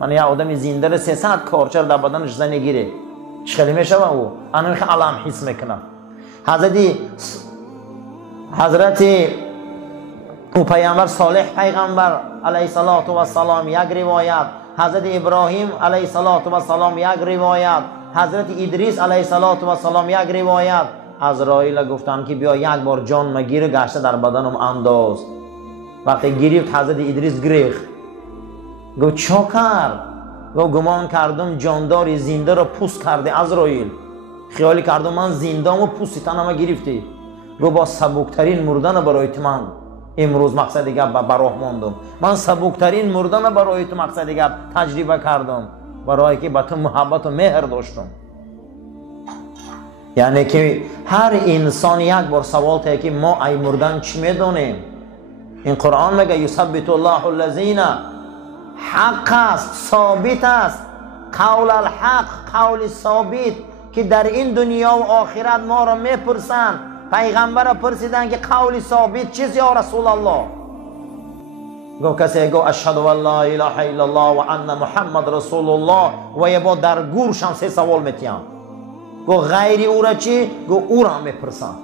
من یه آدمی زنده 300 کارچر در بدنش زنی گیره چخلی میشه و او انا میخواه علام حس میکنم. حضرت او پیامبر صالح پیغمبر علیه السلام یک روایت، حضرت ابراهیم علیه السلام یک روایت، حضرت ادریس علیه السلام یک روایت. عزرائیل گفتن که بیا یک بار جان مگیر گشته در بدنم انداز. وقتی گرفت حضرت ادریس گریخت، گفت چا کرد؟ گفت گمان کردم جاندار زنده را پوست کرده عزرائیل، خیالی کردم من زنده و پوستی تنم گرفتی. گفت با سبکترین مردن برای من امروز مقصد دیگر براه ماندم، من سبکترین مردن برای تو مقصد دیگر تجربه کردم، برای که به تو محبت و مهر داشتم. یعنی که هر انسان یک بار سوال ته که ما ای مردن چی میدونیم؟ این قرآن میگه یثبت الله الذین، حق است، ثابت است، قول الحق، قول ثابت که در این دنیا و آخرت ما را میپرسن. پیغمبر را پرسیدن که قول ثابت چیست یا رسول الله؟ گو کسی گو اشهد ان لا اله الا الله و ان محمد رسول الله و یه با در گورشان 3 سوال میتیم. گو غیری او را چی؟ گو او را میپرسن.